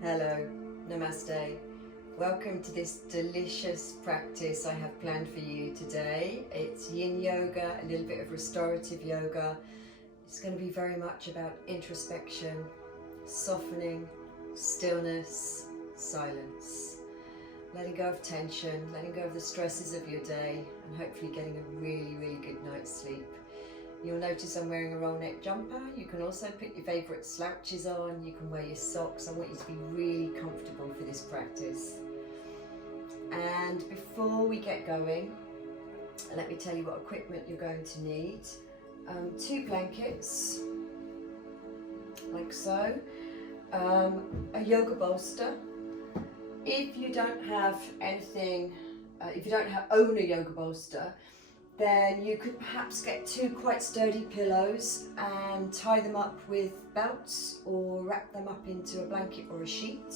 Hello, namaste. Welcome to this delicious practice I have planned for you today. It's yin yoga, a little bit of restorative yoga. It's going to be very much about introspection, softening, stillness, silence. Letting go of tension, letting go of the stresses of your day, and hopefully getting a really, really good night's sleep. You'll notice I'm wearing a roll neck jumper. You can also put your favourite slouches on. You can wear your socks. I want you to be really comfortable for this practice. And before we get going, let me tell you what equipment you're going to need. 2 blankets, like so. A yoga bolster. If you don't have anything, if you don't own a yoga bolster, then you could perhaps get 2 quite sturdy pillows and tie them up with belts or wrap them up into a blanket or a sheet.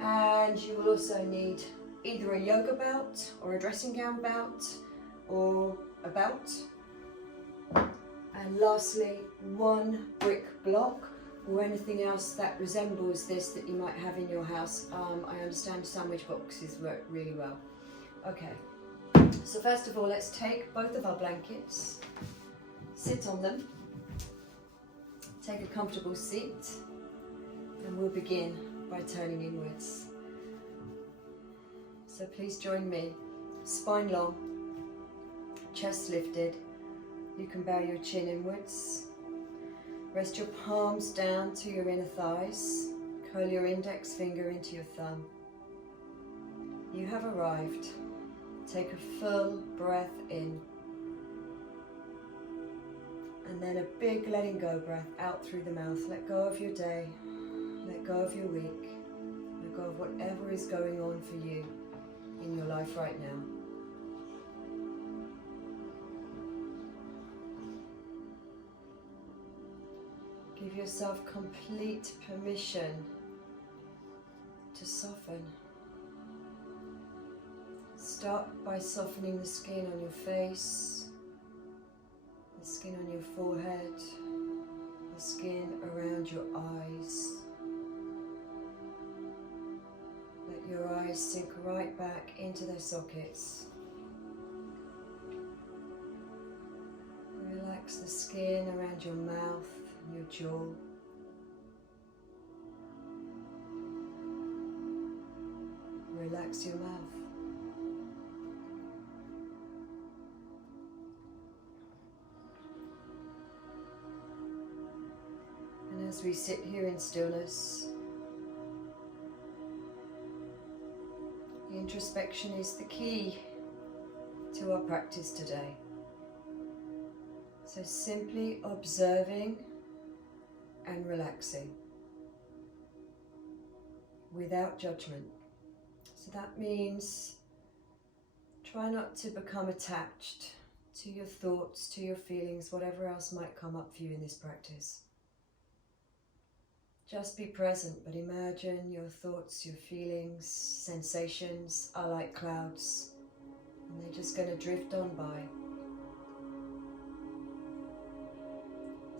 And you will also need either a yoga belt or a dressing gown belt or a belt. And lastly, 1 brick block or anything else that resembles this that you might have in your house. I understand sandwich boxes work really well. Okay. So first of all, let's take both of our blankets, sit on them, take a comfortable seat, and we'll begin by turning inwards. So please join me, spine long, chest lifted. You can bow your chin inwards, rest your palms down to your inner thighs, curl your index finger into your thumb. You have arrived. Take a full breath in, and then a big letting go breath out through the mouth. Let go of your day, let go of your week, let go of whatever is going on for you in your life right now. Give yourself complete permission to soften. Start by softening the skin on your face, the skin on your forehead, the skin around your eyes. Let your eyes sink right back into their sockets. Relax the skin around your mouth and your jaw. Relax your mouth. As we sit here in stillness, the introspection is the key to our practice today. So simply observing and relaxing without judgment. So that means try not to become attached to your thoughts, to your feelings, whatever else might come up for you in this practice. Just be present, but imagine your thoughts, your feelings, sensations are like clouds, and they're just going to drift on by.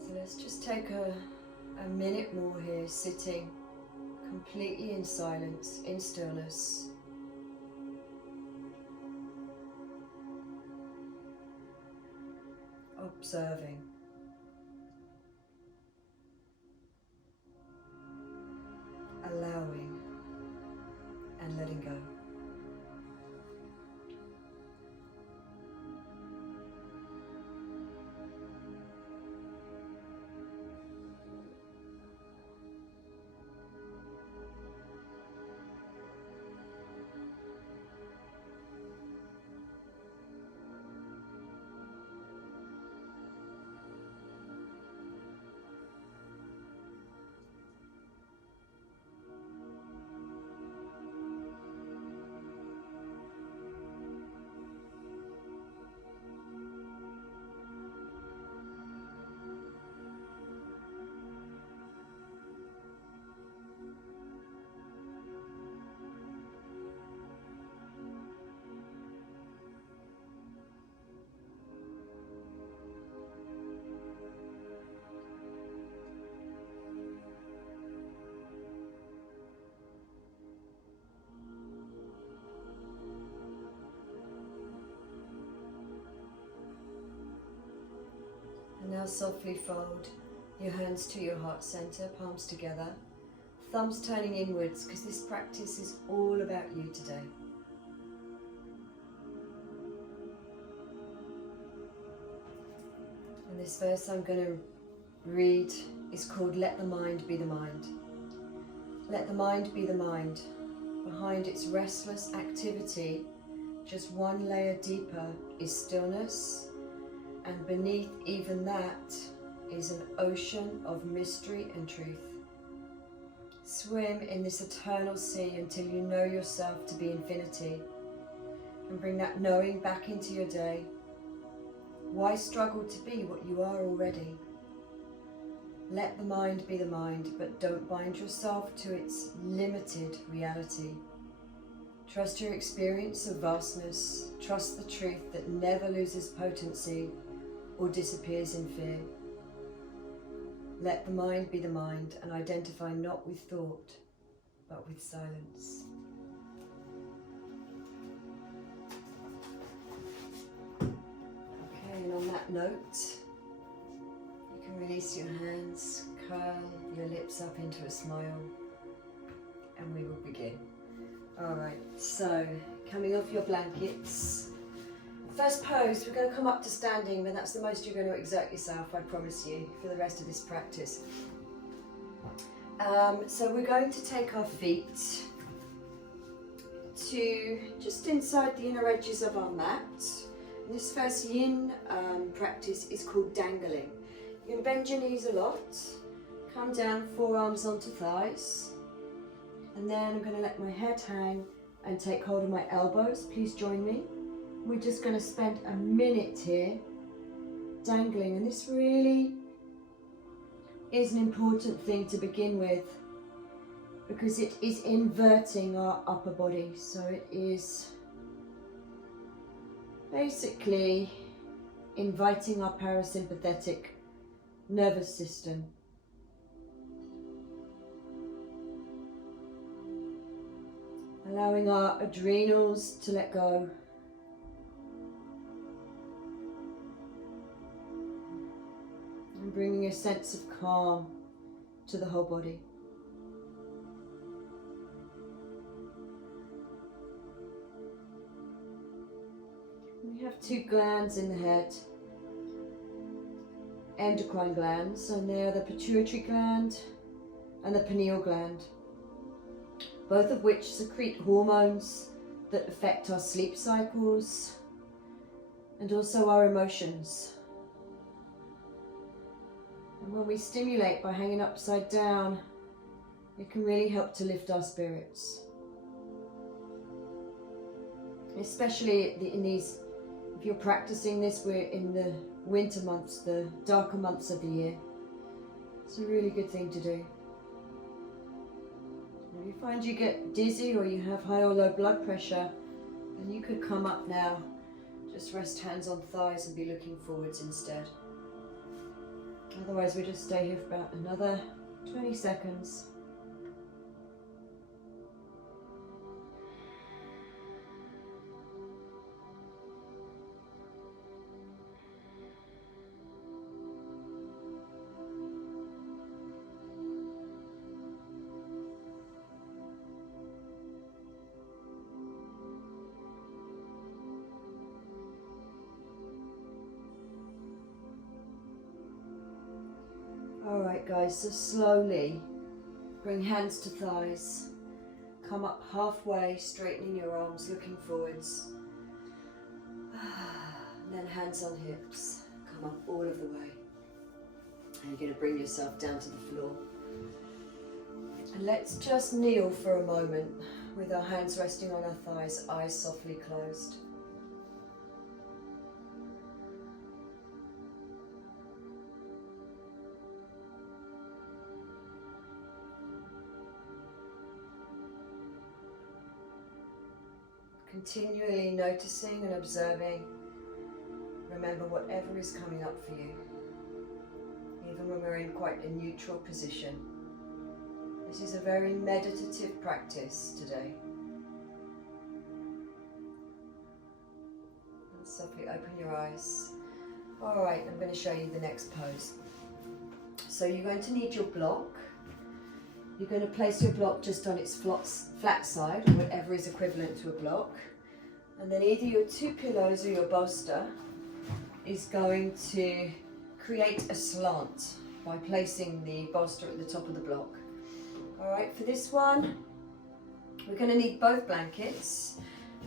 So let's just take a minute more here, sitting completely in silence, in stillness. Observing. Allowing and letting go. Now softly fold your hands to your heart center, palms together, thumbs turning inwards, because this practice is all about you today. And this verse I'm going to read is called Let the Mind Be the Mind. Let the mind be the mind. Behind its restless activity, just one layer deeper is stillness, and beneath even that is an ocean of mystery and truth. Swim in this eternal sea until you know yourself to be infinity, and bring that knowing back into your day. Why struggle to be what you are already? Let the mind be the mind, but don't bind yourself to its limited reality. Trust your experience of vastness. Trust the truth that never loses potency or disappears in fear. Let the mind be the mind and identify not with thought, but with silence. Okay, and on that note, you can release your hands, curl your lips up into a smile, and we will begin. Alright, so coming off your blankets. First pose, we're going to come up to standing, but that's the most you're going to exert yourself, I promise you, for the rest of this practice. So we're going to take our feet to just inside the inner edges of our mat. And this first yin practice is called dangling. You can bend your knees a lot, come down, forearms onto thighs, and then I'm going to let my head hang and take hold of my elbows. Please join me. We're just going to spend a minute here dangling, and this really is an important thing to begin with because it is inverting our upper body. So it is basically inviting our parasympathetic nervous system. Allowing our adrenals to let go. And bringing a sense of calm to the whole body. We have two glands in the head, endocrine glands, and they are the pituitary gland and the pineal gland, both of which secrete hormones that affect our sleep cycles and also our emotions. And when we stimulate by hanging upside down, it can really help to lift our spirits. Especially in these, if you're practicing this, we're in the winter months, the darker months of the year. It's a really good thing to do. If you find you get dizzy or you have high or low blood pressure, then you could come up now. Just rest hands on thighs and be looking forwards instead. Otherwise, we just stay here for about another 20 seconds. Alright guys, so slowly bring hands to thighs, come up halfway, straightening your arms, looking forwards, and then hands on hips, come up all of the way, and you're going to bring yourself down to the floor. And let's just kneel for a moment with our hands resting on our thighs, eyes softly closed. Continually noticing and observing. Remember whatever is coming up for you, even when we're in quite a neutral position. This is a very meditative practice today. And softly open your eyes. All right, I'm going to show you the next pose. So you're going to need your block. You're going to place your block just on its flat side, or whatever is equivalent to a block. And then either your two pillows or your bolster is going to create a slant by placing the bolster at the top of the block. All right, for this one, we're going to need both blankets.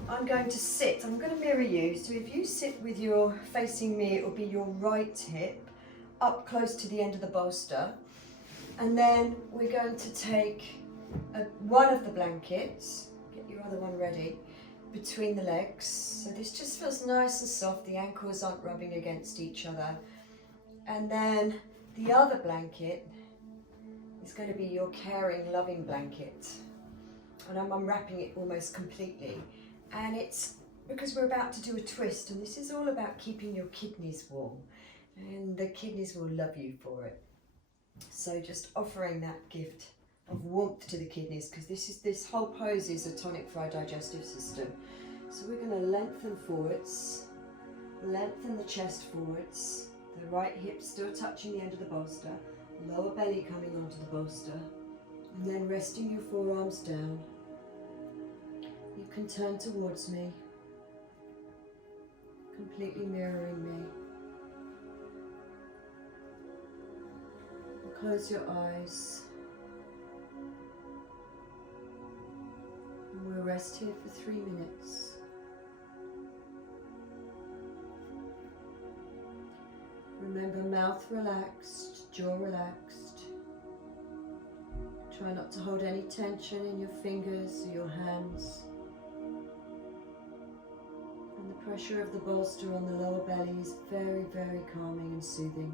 I'm going to sit, I'm going to mirror you. So if you sit with your facing me, it will be your right hip up close to the end of the bolster. And then we're going to take one of the blankets, get your other one ready, between the legs. So this just feels nice and soft, the ankles aren't rubbing against each other. And then the other blanket is going to be your caring, loving blanket. And I'm unwrapping it almost completely. And it's because we're about to do a twist, and this is all about keeping your kidneys warm. And the kidneys will love you for it. So just offering that gift of warmth to the kidneys, because this whole pose is a tonic for our digestive system. So we're going to lengthen forwards, lengthen the chest forwards, the right hip still touching the end of the bolster, lower belly coming onto the bolster, and then resting your forearms down. You can turn towards me, completely mirroring me. Close your eyes. And we'll rest here for 3 minutes. Remember, mouth relaxed, jaw relaxed. Try not to hold any tension in your fingers or your hands. And the pressure of the bolster on the lower belly is very, very calming and soothing.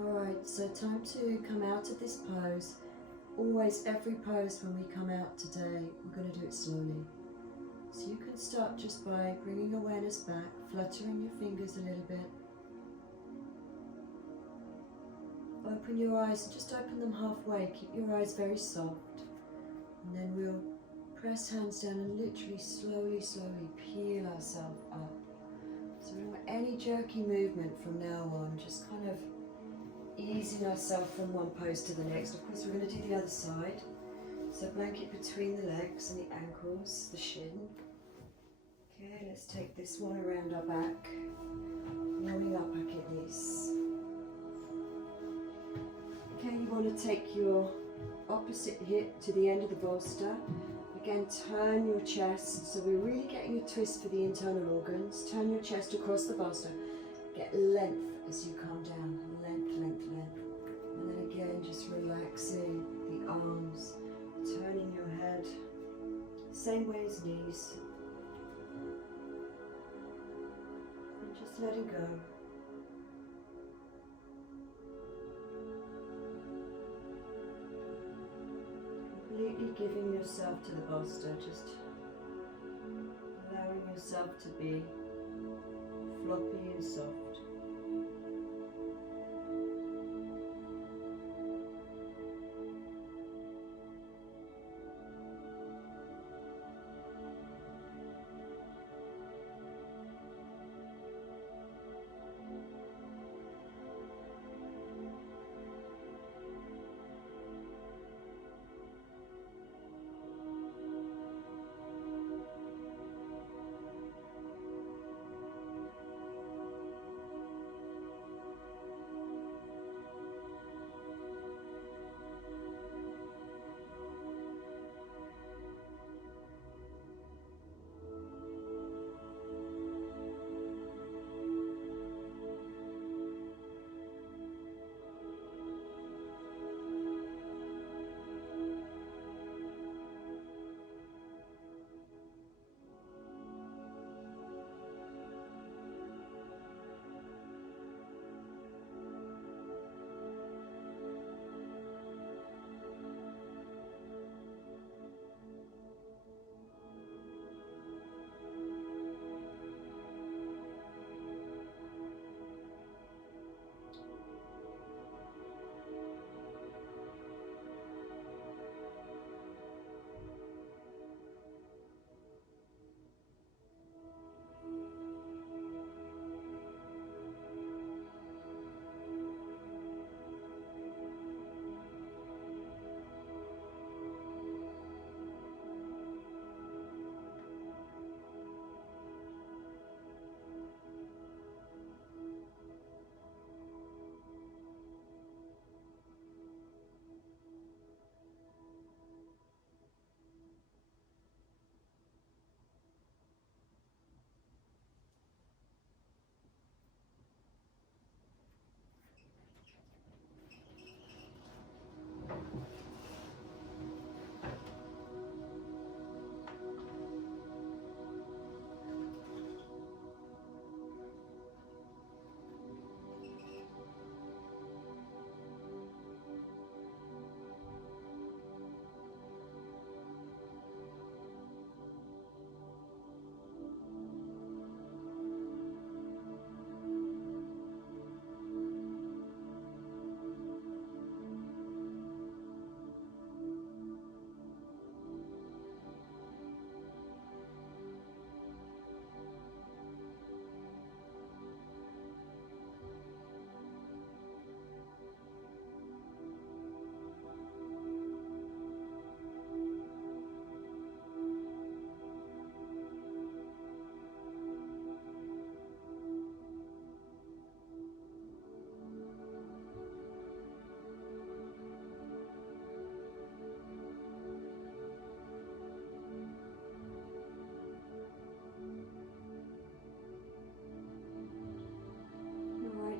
Alright, so time to come out of this pose. Always, every pose when we come out today, we're going to do it slowly. So you can start just by bringing awareness back, fluttering your fingers a little bit. Open your eyes, just open them halfway, keep your eyes very soft. And then we'll press hands down and literally slowly peel ourselves up. So we don't want any jerky movement from now on, just kind of easing ourselves from one pose to the next. Of course, we're going to do the other side. So blanket between the legs and the ankles, the shin. Okay, let's take this one around our back, warming up our kidneys. Okay, you want to take your opposite hip to the end of the bolster. Again, turn your chest, so we're really getting a twist for the internal organs. Turn your chest across the bolster. Get length as you come down. Length, length, length. And then again, just relaxing the arms, turning your head. Same way as knees. And just letting go. Completely giving yourself to the bolster, just allowing yourself to be floppy and soft.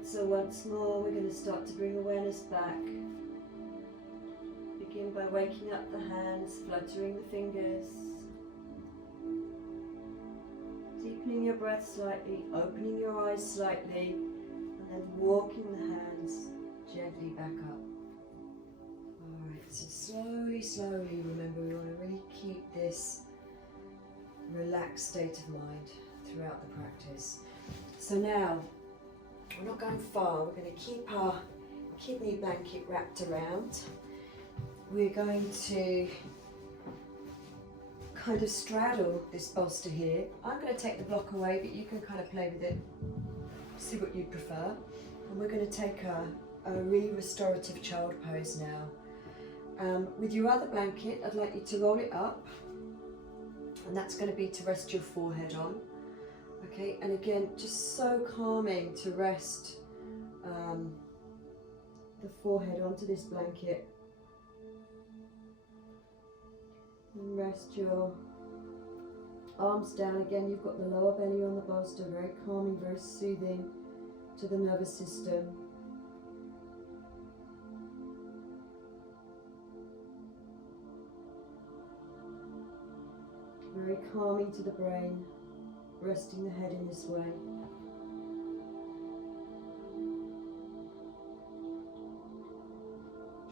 So once more, we're going to start to bring awareness back. Begin by waking up the hands, fluttering the fingers. Deepening your breath slightly, opening your eyes slightly, and then walking the hands gently back up. Alright, so slowly, slowly, remember we want to really keep this relaxed state of mind throughout the practice. So now, we're not going far, we're going to keep our kidney blanket wrapped around. We're going to kind of straddle this bolster here. I'm going to take the block away, but you can kind of play with it, see what you prefer. And we're going to take a restorative child pose now. With your other blanket, I'd like you to roll it up, and that's going to be to rest your forehead on. Okay, and again, just so calming to rest the forehead onto this blanket and rest your arms down. Again, you've got the lower belly on the bolster, very calming, very soothing to the nervous system. Very calming to the brain, resting the head in this way.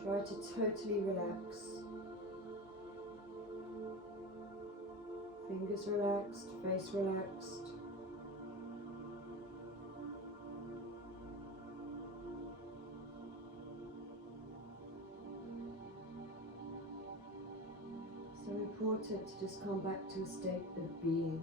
Try to totally relax. Fingers relaxed, face relaxed. So important to just come back to a state of being.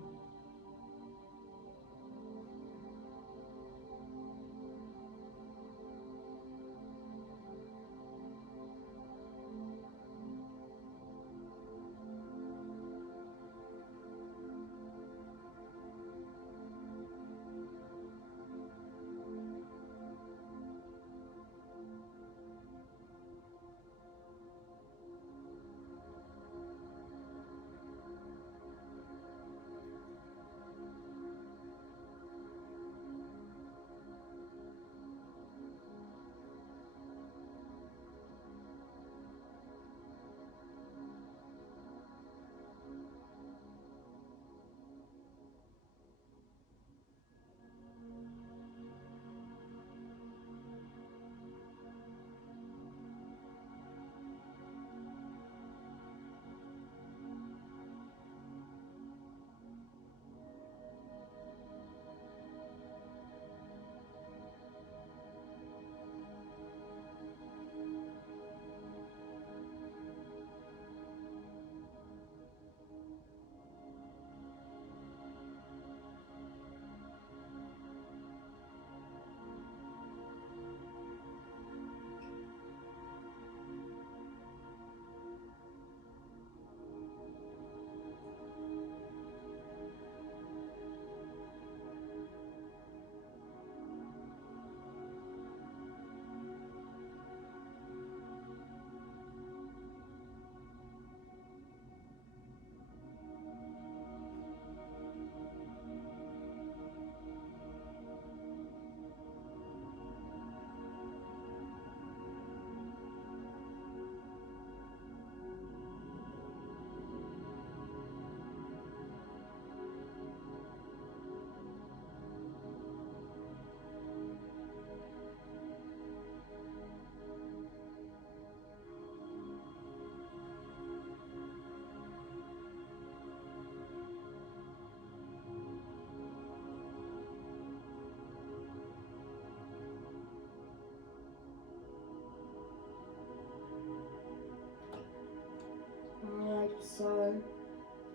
Alright, so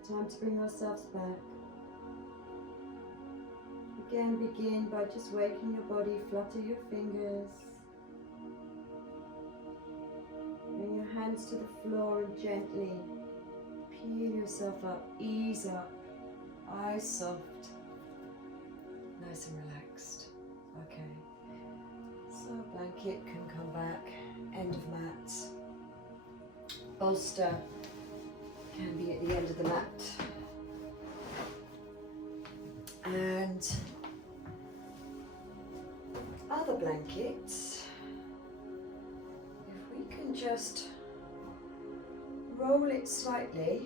time to bring ourselves back. Again, begin by just waking your body, flutter your fingers. Bring your hands to the floor and gently peel yourself up, ease up, eyes soft, nice and relaxed. Okay, so blanket can come back, end of mat. Bolster can be at the end of the mat. And other blankets, if we can just roll it slightly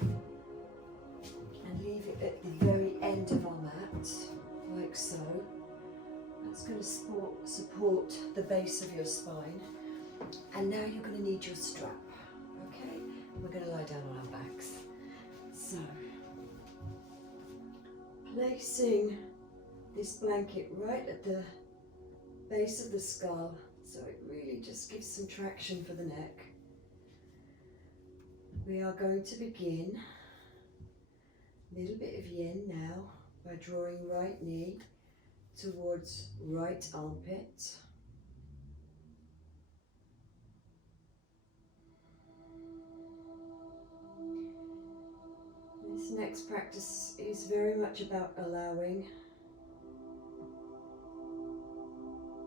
and leave it at the very end of our mat, like so. That's going to support the base of your spine. And now you're going to need your strap, okay? We're going to lie down on our backs. So, placing this blanket right at the base of the skull, so it really just gives some traction for the neck. We are going to begin a little bit of yin now by drawing right knee towards right armpit. This next practice is very much about allowing.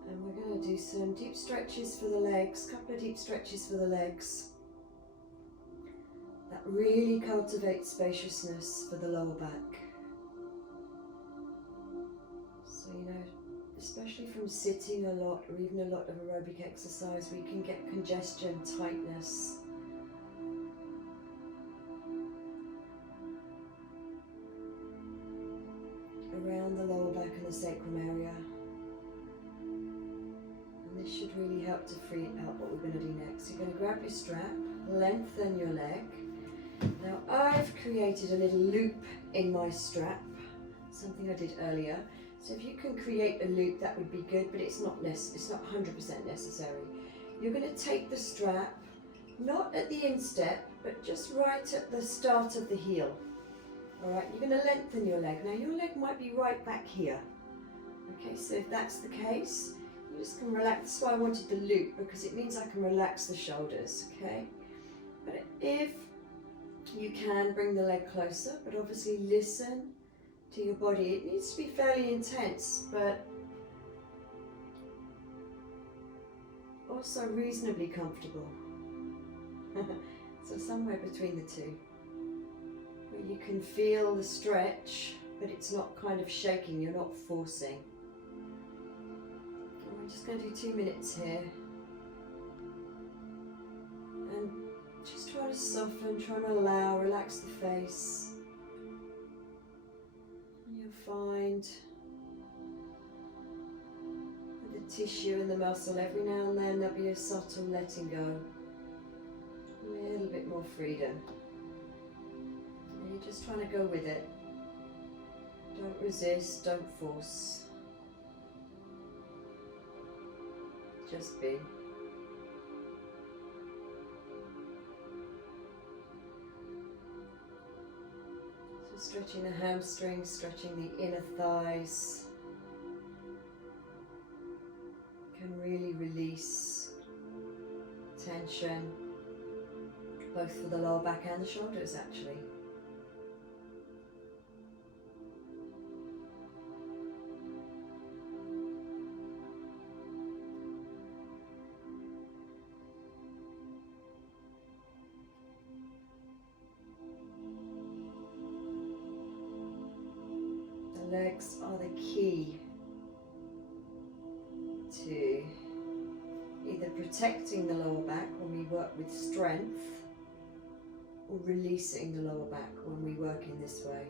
And we're going to do some deep stretches for the legs, a couple of deep stretches for the legs. That really cultivates spaciousness for the lower back. So, you know, especially from sitting a lot or even a lot of aerobic exercise, we can get congestion, tightness. Around the lower back and the sacrum area. And this should really help to free out what we're going to do next. You're going to grab your strap, lengthen your leg. Now I've created a little loop in my strap, something I did earlier. So if you can create a loop, that would be good, but it's not 100% necessary. You're going to take the strap, not at the instep, but just right at the start of the heel. All right, you're going to lengthen your leg. Now your leg might be right back here. Okay, so if that's the case, you just can relax. That's why I wanted the loop, because it means I can relax the shoulders, okay? But if you can bring the leg closer, but obviously listen to your body. It needs to be fairly intense, but also reasonably comfortable. So somewhere between the two, where you can feel the stretch, but it's not kind of shaking, you're not forcing. And we're just going to do 2 minutes here. And just try to soften, try to allow, relax the face. And you'll find with the tissue and the muscle, every now and then there'll be a subtle letting go. A little bit more freedom. And you're just trying to go with it. Don't resist, don't force. Just be. Stretching the hamstrings, stretching the inner thighs can really release tension, both for the lower back and the shoulders actually. Legs are the key to either protecting the lower back when we work with strength, or releasing the lower back when we work in this way.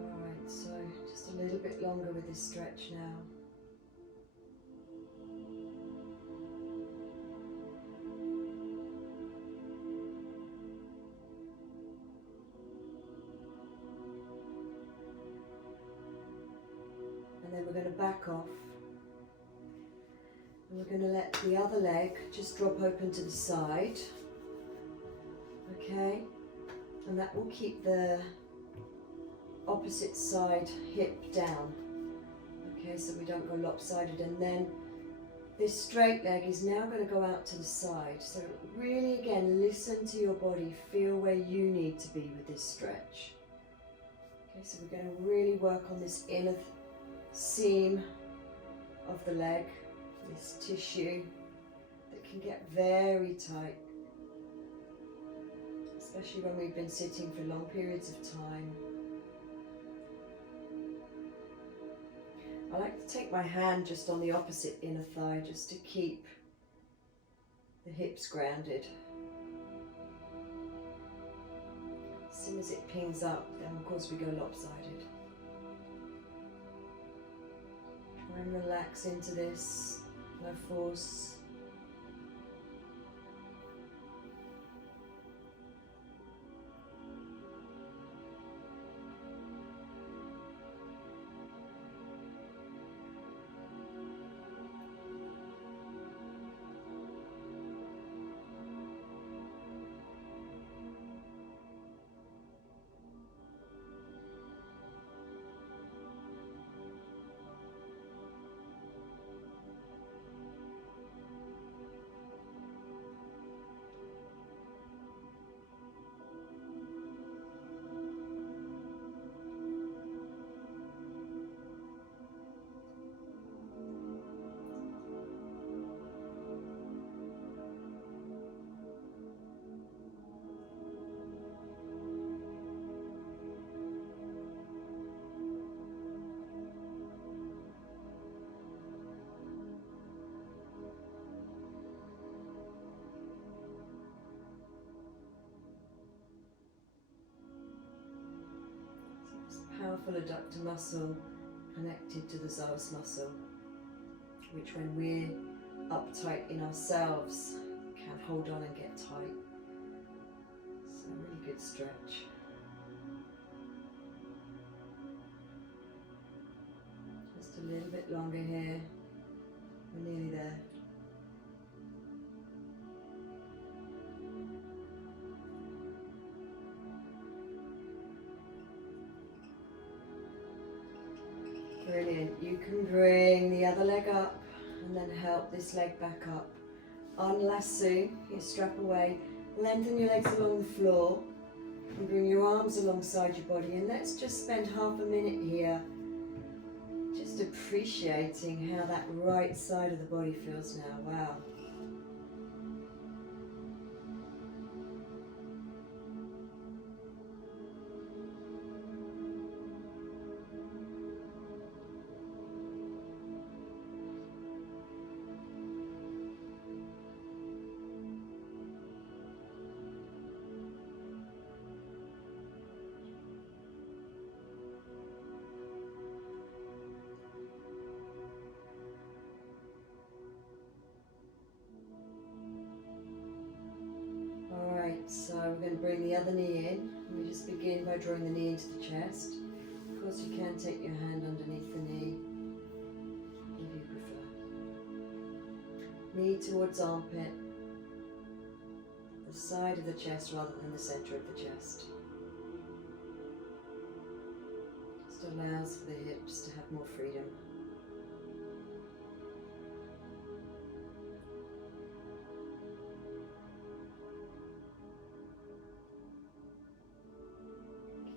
Alright, so just a little bit longer with this stretch now. Then we're going to back off, and we're going to let the other leg just drop open to the side, okay, and that will keep the opposite side hip down, okay, so we don't go lopsided. And then this straight leg is now going to go out to the side, so really again listen to your body, feel where you need to be with this stretch. Okay, so we're going to really work on this inner seam of the leg, this tissue that can get very tight, especially when we've been sitting for long periods of time. I like to take my hand just on the opposite inner thigh just to keep the hips grounded. As soon as it pings up, then of course we go lopsided. And relax into this, no force. powerful adductor muscle connected to the psoas muscle, which when we're uptight in ourselves can hold on and get tight. So a really good stretch. Just a little bit longer here. We're nearly there. Brilliant. You can bring the other leg up and then help this leg back up. Unlasso your strap away. Lengthen your legs along the floor and bring your arms alongside your body. And let's just spend half a minute here just appreciating how that right side of the body feels now. Wow. So we're going to bring the other knee in. We just begin by drawing the knee into the chest. Of course you can take your hand underneath the knee if you prefer. Knee towards armpit, the side of the chest rather than the center of the chest. Just allows for the hips to have more freedom.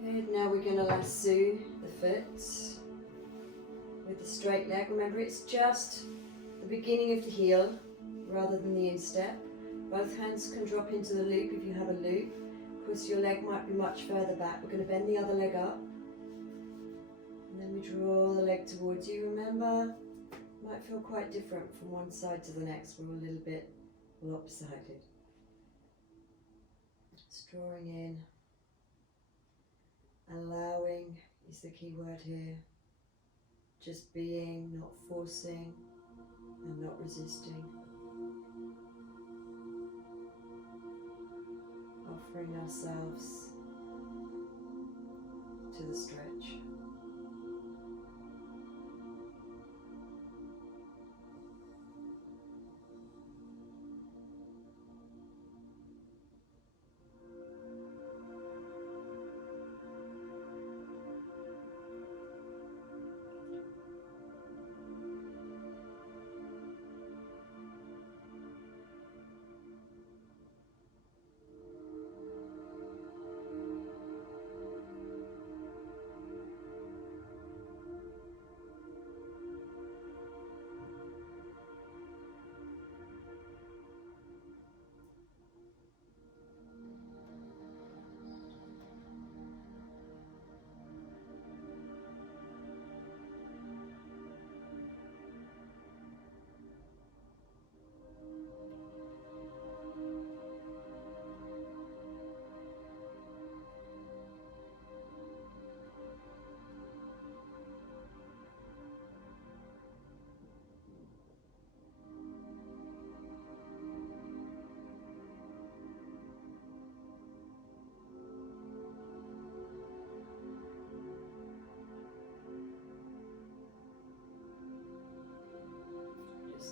Good, now we're going to lasso the foot with the straight leg. Remember, it's just the beginning of the heel rather than the instep. Both hands can drop into the loop if you have a loop. Of course, your leg might be much further back. We're going to bend the other leg up. And then we draw the leg towards you. Remember, it might feel quite different from one side to the next. We're a little bit lopsided. Just drawing in. Allowing is the key word here. Just being, not forcing, and not resisting. Offering ourselves to the stretch.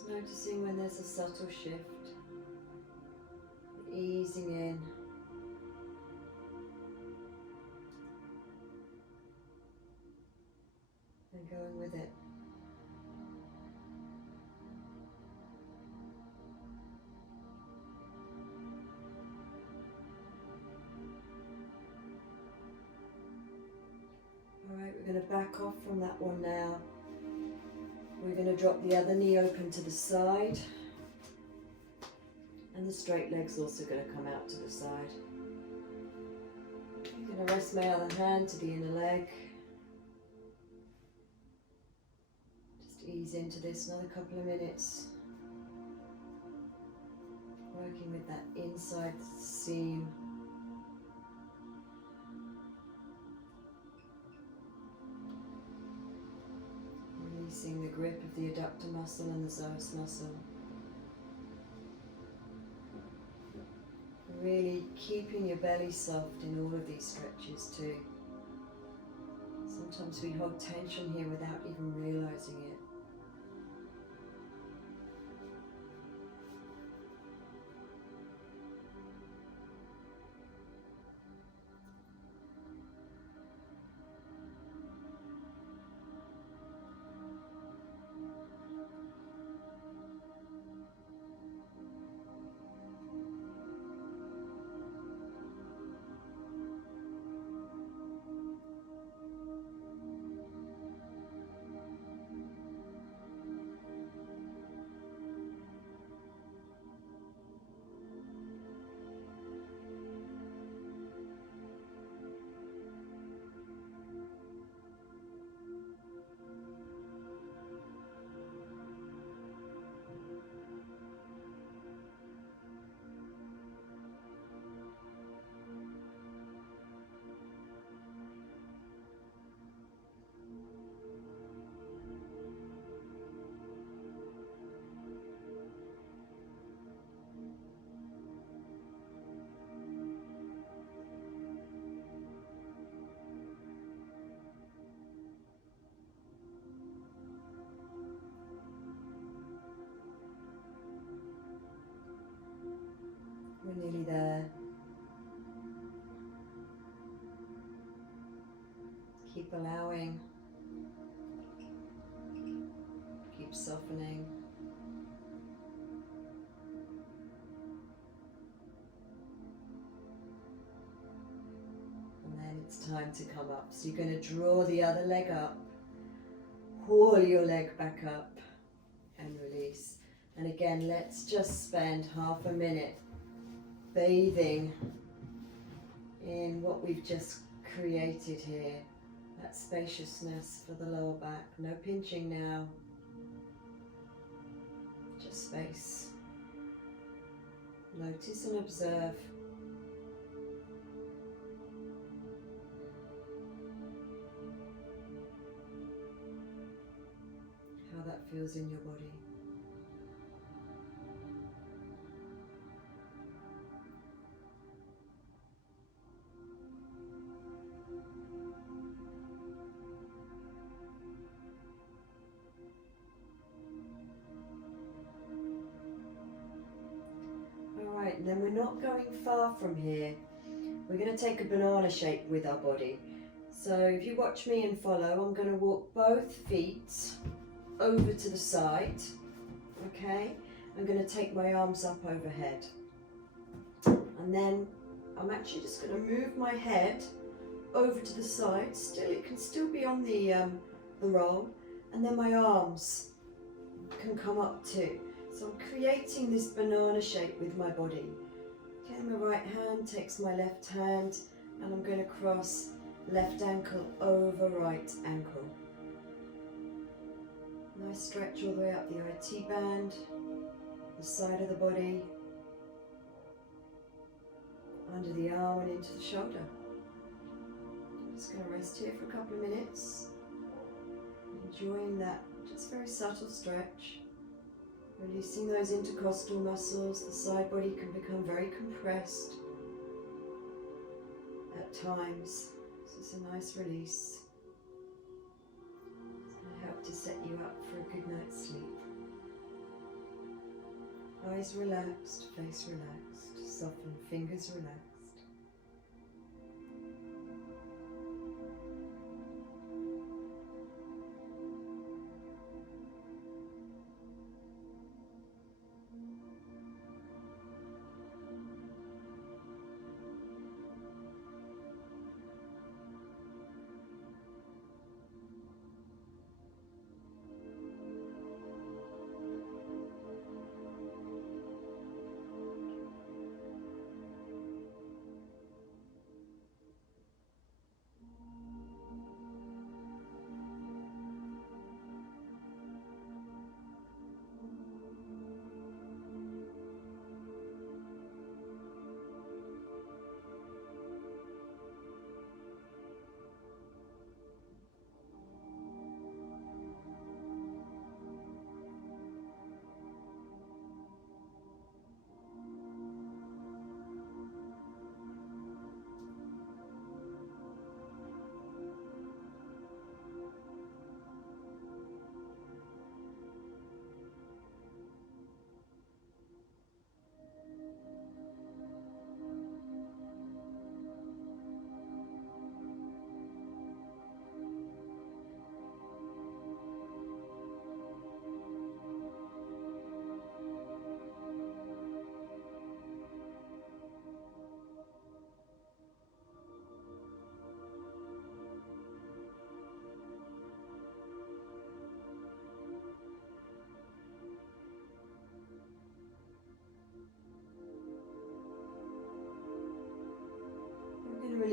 Noticing when there's a subtle shift, easing in, and going with it. Alright, we're going to back off from that one now. We're going to drop the other knee open to the side, and the straight leg's also going to come out to the side. I'm going to rest my other hand to the inner leg. Just ease into this another couple of minutes. Working with that inside seam. Releasing the grip of the adductor muscle and the psoas muscle. Really keeping your belly soft in all of these stretches too. Sometimes we hold tension here without even realizing it. We're nearly there. Keep allowing. Keep softening. And then it's time to come up. So you're going to draw the other leg up. Pull your leg back up and release. And again, let's just spend half a minute bathing in what we've just created here. That spaciousness for the lower back. No pinching now. Just space. Notice and observe. How that feels in your body. Alright, and then we're not going far from here. We're going to take a banana shape with our body. So if you watch me and follow, I'm going to walk both feet over to the side. Okay? I'm going to take my arms up overhead. And then I'm actually just going to move my head over to the side. Still, it can still be on the roll. And then my arms can come up too. So I'm creating this banana shape with my body. Okay, my right hand takes my left hand and I'm going to cross left ankle over right ankle. Nice stretch all the way up the IT band, the side of the body, under the arm and into the shoulder. Just going to rest here for a couple of minutes, enjoying that just very subtle stretch. Releasing those intercostal muscles, the side body can become very compressed at times. So it's a nice release. It's going to help to set you up for a good night's sleep. Eyes relaxed, face relaxed, soften, fingers relaxed.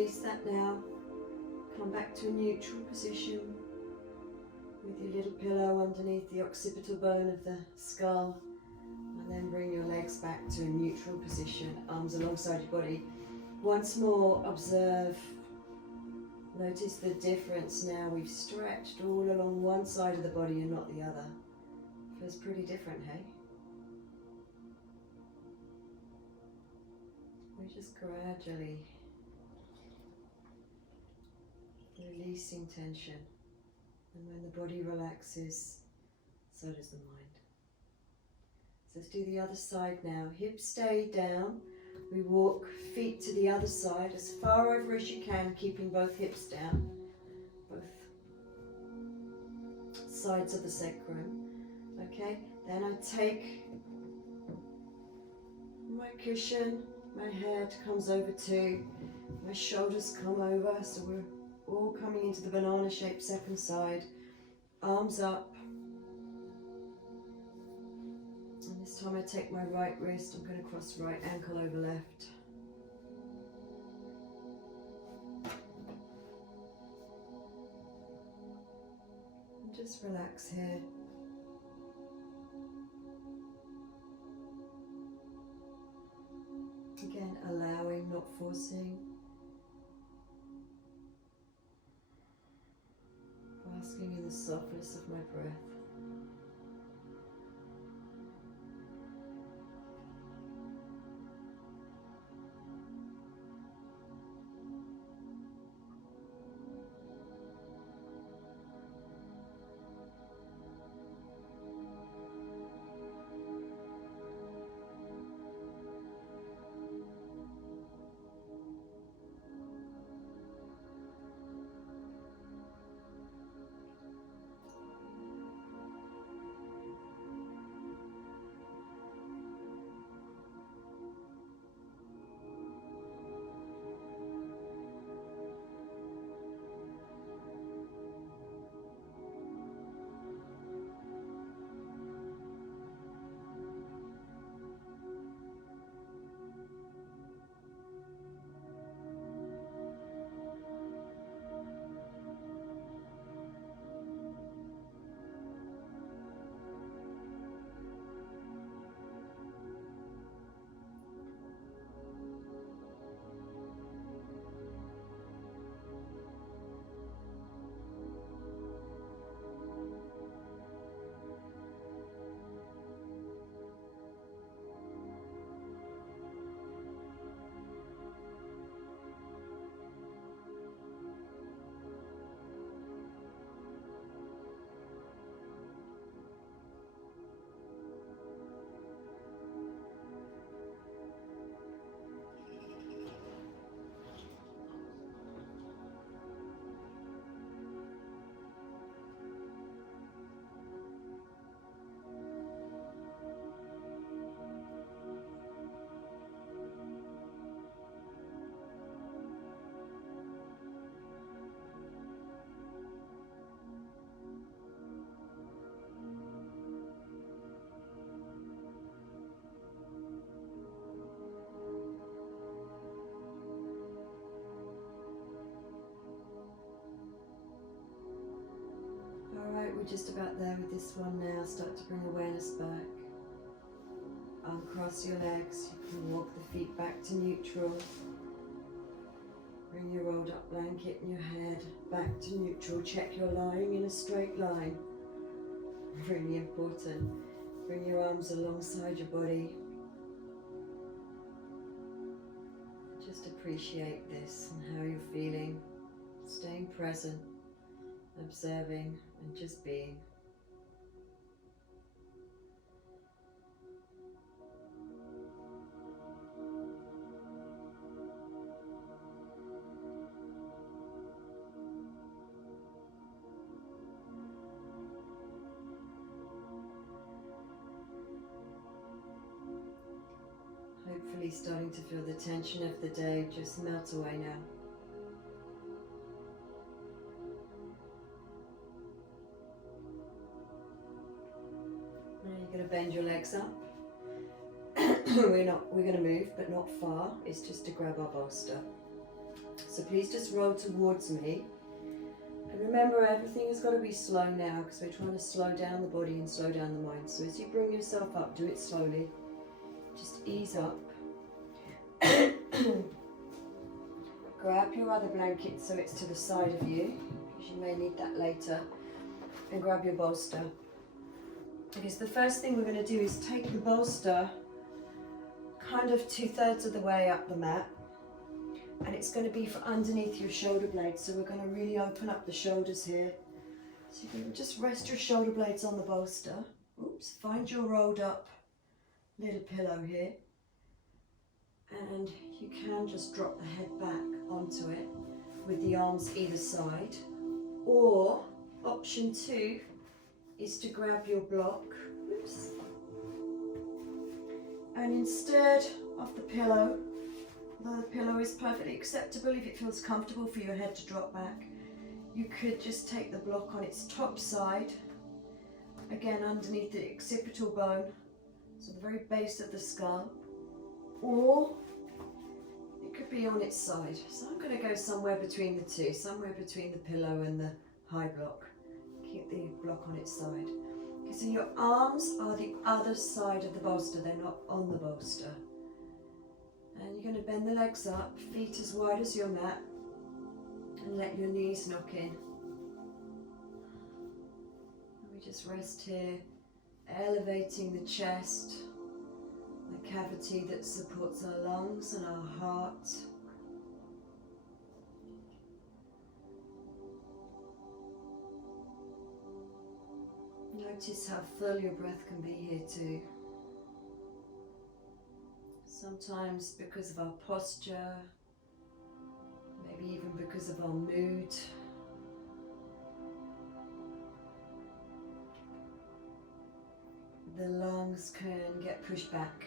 release that now. Come back to a neutral position with your little pillow underneath the occipital bone of the skull. And then bring your legs back to a neutral position, arms alongside your body. Once more, observe. Notice the difference now. We've stretched all along one side of the body and not the other. Feels pretty different, hey? We're just gradually releasing tension. And when the body relaxes, so does the mind. So let's do the other side now. Hips stay down. We walk feet to the other side as far over as you can, keeping both hips down. Both sides of the sacrum. Okay, then I take my cushion, my head comes over too, my shoulders come over, so we're all coming into the banana shaped second side. Arms up. And this time I take my right wrist, I'm going to cross right ankle over left. And just relax here. Again, allowing, not forcing. Basking in the softness of my breath. Alright, we're just about there with this one now. Start to bring awareness back. Uncross your legs. You can walk the feet back to neutral. Bring your rolled up blanket and your head back to neutral. Check you're lying in a straight line. Really important. Bring your arms alongside your body. Just appreciate this and how you're feeling. Staying present, observing and just being. Hopefully starting to feel the tension of the day just melt away now. Now you're going to bend your legs up. We're going to move, but not far. It's just to grab our bolster. So so please just roll towards me. And remember, everything has got to be slow now because we're trying to slow down the body and slow down the mind. So as you bring yourself up, do it slowly. Just ease up. Grab your other blanket so it's to the side of you, because you may need that later. And grab your bolster. Because the first thing we're going to do is take the bolster kind of 2/3 of the way up the mat. And it's going to be for underneath your shoulder blades. So we're going to really open up the shoulders here. So you can just rest your shoulder blades on the bolster. Oops, find your rolled up little pillow here. And you can just drop the head back onto it with the arms either side. Or option 2 is to grab your block. Oops. And instead of the pillow, although the pillow is perfectly acceptable if it feels comfortable for your head to drop back, you could just take the block on its top side, again underneath the occipital bone, so the very base of the skull, or it could be on its side. So I'm going to go somewhere between the two, somewhere between the pillow and the high block. Keep the block on its side. Okay, so your arms are the other side of the bolster, they're not on the bolster. And you're going to bend the legs up, feet as wide as your mat, and let your knees knock in. And we just rest here, elevating the chest, the cavity that supports our lungs and our heart. Notice how full your breath can be here too. Sometimes because of our posture, maybe even because of our mood. The lungs can get pushed back.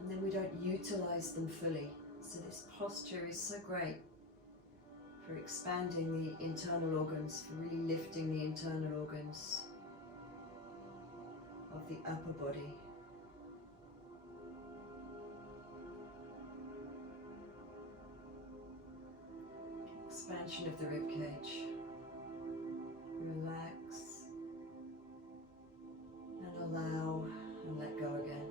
And then we don't utilize them fully. So this posture is so great for expanding the internal organs, for really lifting the internal organs of the upper body. Expansion of the rib cage. Relax and allow and let go again.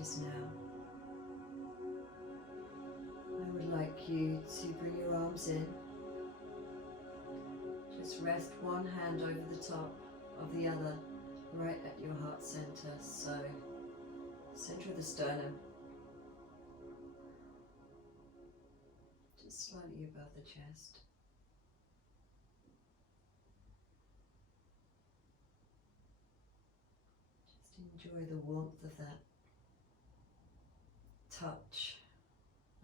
practice now. I would like you to bring your arms in. Just rest one hand over the top of the other, right at your heart center. So, center of the sternum. Just slightly above the chest. Just enjoy the warmth of that touch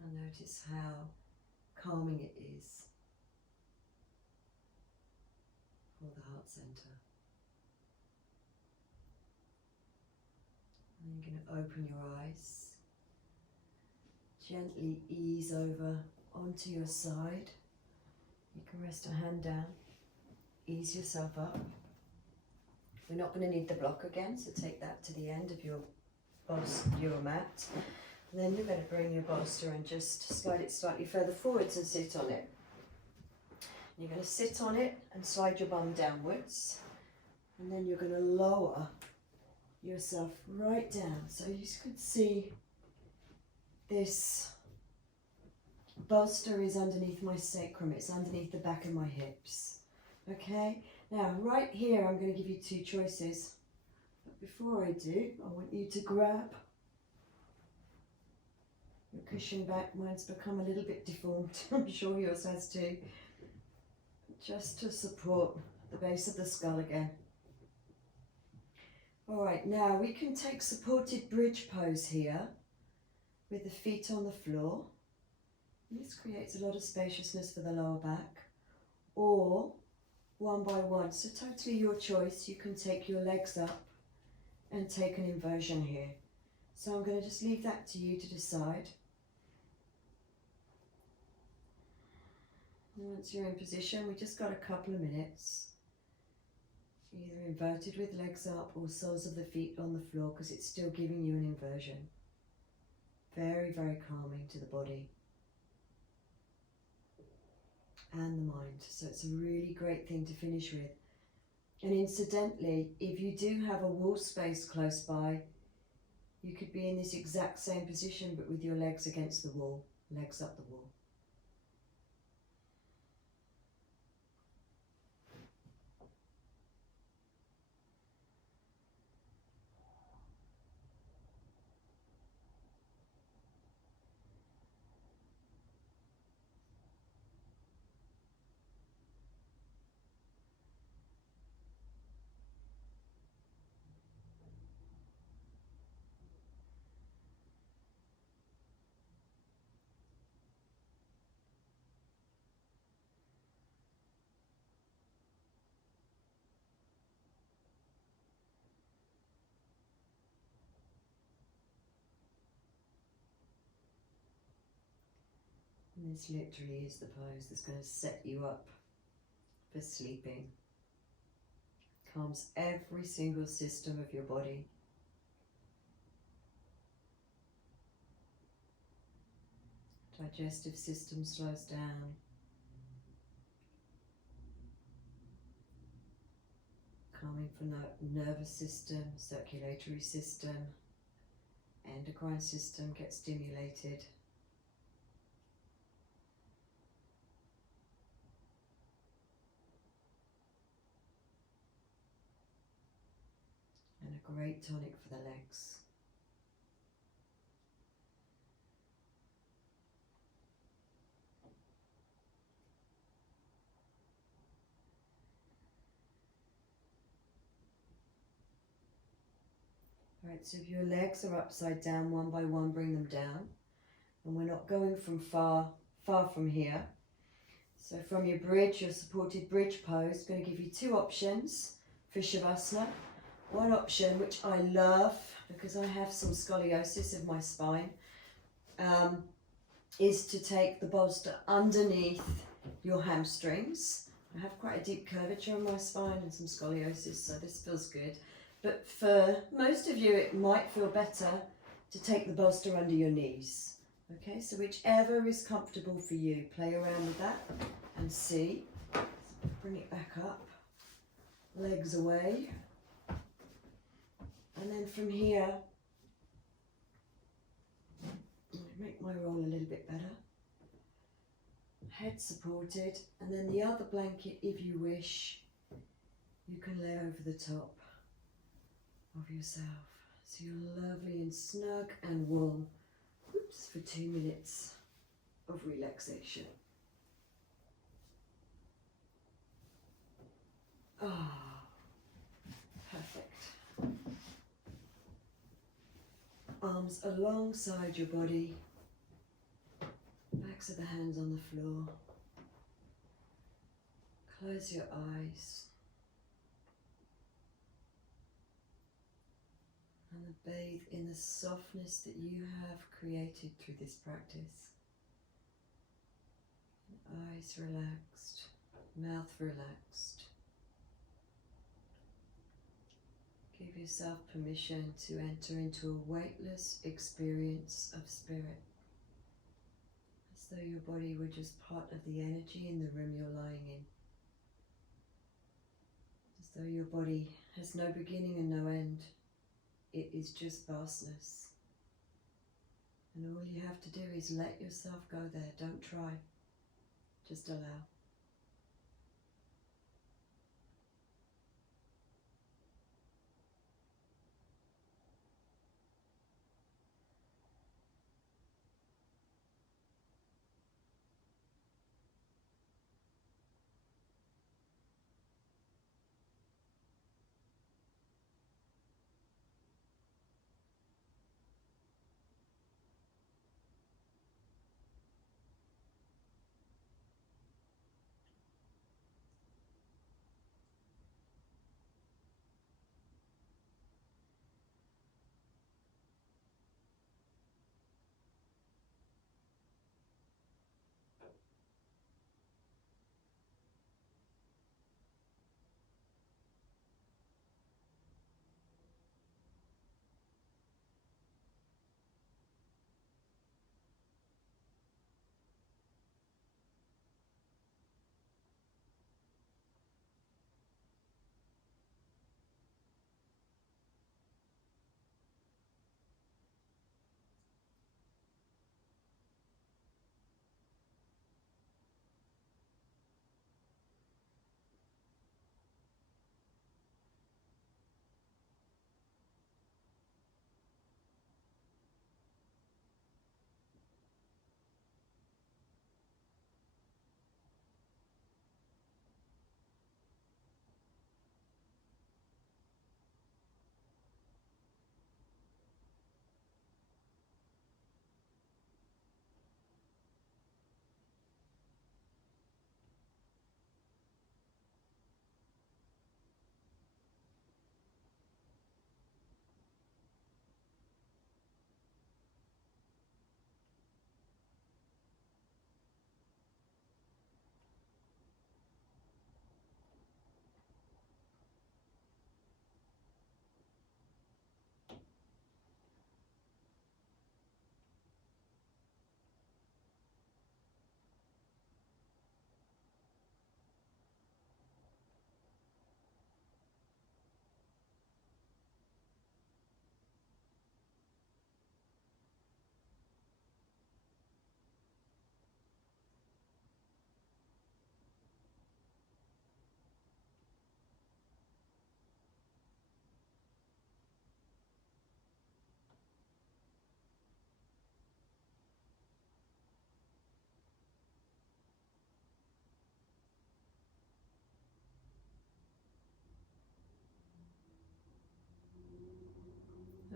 and notice how calming it is for the heart center. And you're going to open your eyes, gently ease over onto your side. You can rest a hand down, ease yourself up. We're not going to need the block again, so take that to the end of your mat. And then you're going to bring your bolster and just slide it slightly further forwards and sit on it. You're going to sit on it and slide your bum downwards. And then you're going to lower yourself right down. So you can see this bolster is underneath my sacrum. It's underneath the back of my hips. Okay? Now, right here, I'm going to give you two choices. But before I do, I want you to grab your cushion back. Mine's become a little bit deformed. I'm sure yours has too. Just to support the base of the skull again. All right, now we can take supported bridge pose here with the feet on the floor. This creates a lot of spaciousness for the lower back. Or one by one, so totally your choice. You can take your legs up and take an inversion here. So I'm going to just leave that to you to decide. And once you're in position, we just got a couple of minutes. Either inverted with legs up or soles of the feet on the floor, because it's still giving you an inversion. Very, very calming to the body and the mind. So it's a really great thing to finish with. And incidentally, if you do have a wall space close by, you could be in this exact same position but with your legs against the wall, legs up the wall. And this literally is the pose that's going to set you up for sleeping. Calms every single system of your body. Digestive system slows down. Calming for nervous system, circulatory system, endocrine system gets stimulated. And a great tonic for the legs. Right, so if your legs are upside down, one by one, bring them down. And we're not going from far from here. So from your bridge, your supported bridge pose, going to give you two options for Shavasana. One option, which I love because I have some scoliosis of my spine, is to take the bolster underneath your hamstrings. I have quite a deep curvature on my spine and some scoliosis, so this feels good. But for most of you, it might feel better to take the bolster under your knees. Okay, so whichever is comfortable for you, play around with that and see. Bring it back up, legs away. And then from here, make my roll a little bit better. Head supported, and then the other blanket, if you wish, you can lay over the top of yourself. So you're lovely and snug and warm. Oops, for 2 minutes of relaxation. Ah, perfect. Arms alongside your body. Backs of the hands on the floor. Close your eyes. And bathe in the softness that you have created through this practice. Eyes relaxed, mouth relaxed. Give yourself permission to enter into a weightless experience of spirit. As though your body were just part of the energy in the room you're lying in. As though your body has no beginning and no end. It is just vastness. And all you have to do is let yourself go there. Don't try. Just allow.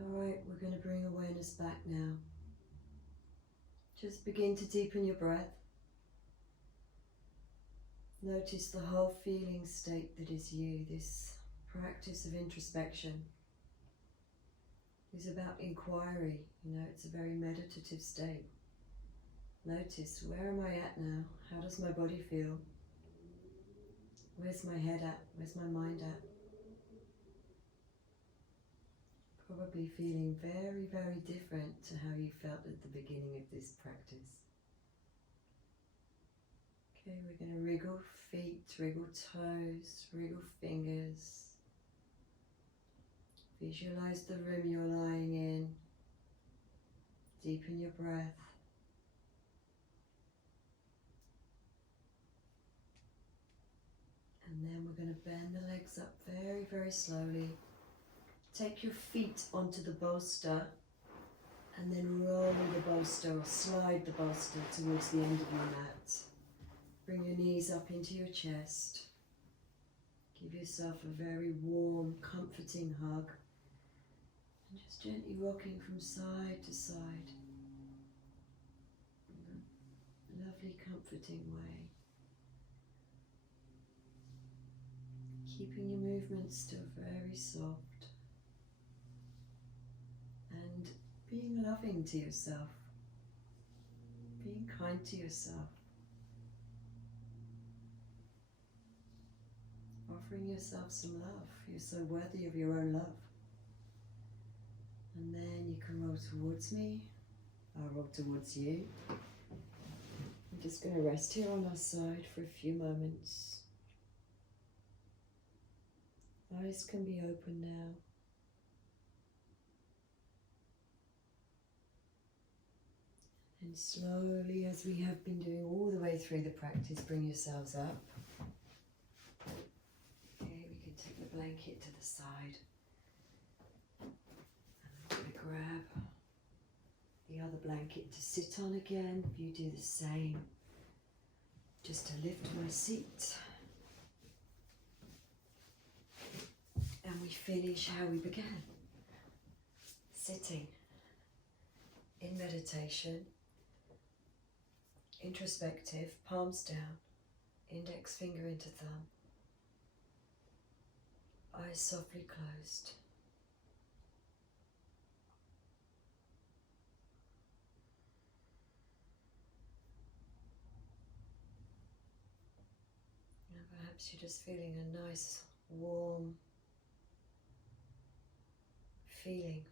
Alright, we're going to bring awareness back now. Just begin to deepen your breath. Notice the whole feeling state that is you. This practice of introspection is about inquiry. You know, it's a very meditative state. Notice, where am I at now? How does my body feel? Where's my head at? Where's my mind at? Probably feeling very, very different to how you felt at the beginning of this practice. Okay, we're going to wriggle feet, wriggle toes, wriggle fingers. Visualize the room you're lying in. Deepen your breath. we're going to bend the legs up very, very slowly. Take your feet onto the bolster and then roll the bolster or slide the bolster towards the end of your mat. Bring your knees up into your chest. Give yourself a very warm, comforting hug. And just gently rocking from side to side in a lovely, comforting way. Keeping your movements still very soft. And being loving to yourself. Being kind to yourself. Offering yourself some love. You're so worthy of your own love. And then you can roll towards me. I'll roll towards you. I'm just going to rest here on our side for a few moments. Eyes can be open now. And slowly, as we have been doing all the way through the practice, bring yourselves up. Okay, we can take the blanket to the side. And I'm going to grab the other blanket to sit on again. You do the same. Just to lift my seat. And we finish how we began. Sitting in meditation. Introspective, palms down, index finger into thumb, eyes softly closed. And perhaps you're just feeling a nice, warm feeling,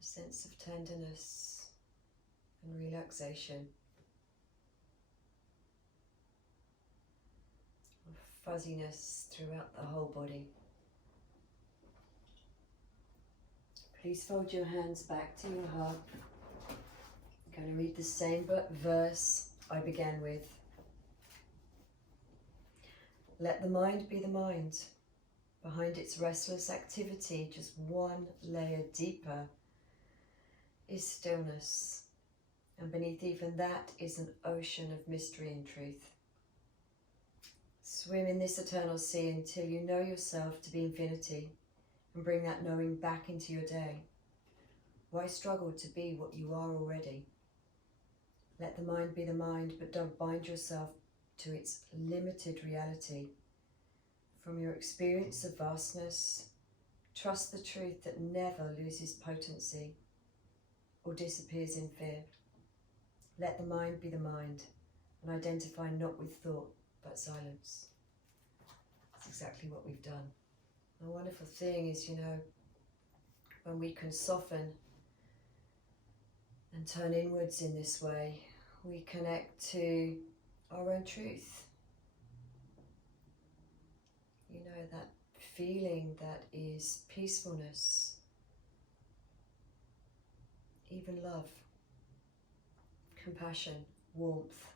a sense of tenderness and relaxation, of fuzziness throughout the whole body. Please fold your hands back to your heart. I'm going to read the same verse I began with. Let the mind be the mind. Behind its restless activity, just one layer deeper, is stillness. And beneath even that is an ocean of mystery and truth. Swim in this eternal sea until you know yourself to be infinity and bring that knowing back into your day. Why struggle to be what you are already? Let the mind be the mind, but don't bind yourself to its limited reality. From your experience of vastness, trust the truth that never loses potency or disappears in fear. Let the mind be the mind and identify not with thought but silence. That's exactly what we've done. The wonderful thing is, when we can soften and turn inwards in this way, we connect to our own truth. That feeling that is peacefulness, even love, compassion, warmth.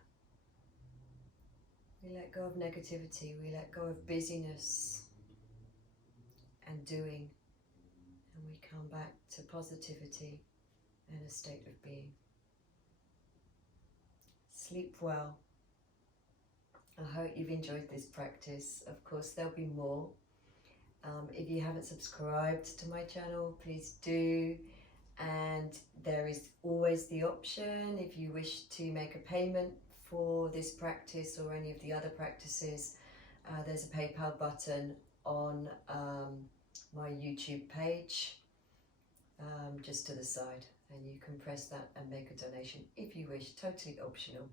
We let go of negativity, we let go of busyness and doing, and we come back to positivity and a state of being. Sleep well. I hope you've enjoyed this practice. Of course, there'll be more. If you haven't subscribed to my channel, please do. And there is always the option, if you wish to make a payment for this practice or any of the other practices, there's a PayPal button on my YouTube page, just to the side. And you can press that and make a donation if you wish, totally optional.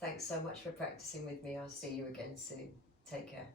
Thanks so much for practicing with me. I'll see you again soon. Take care.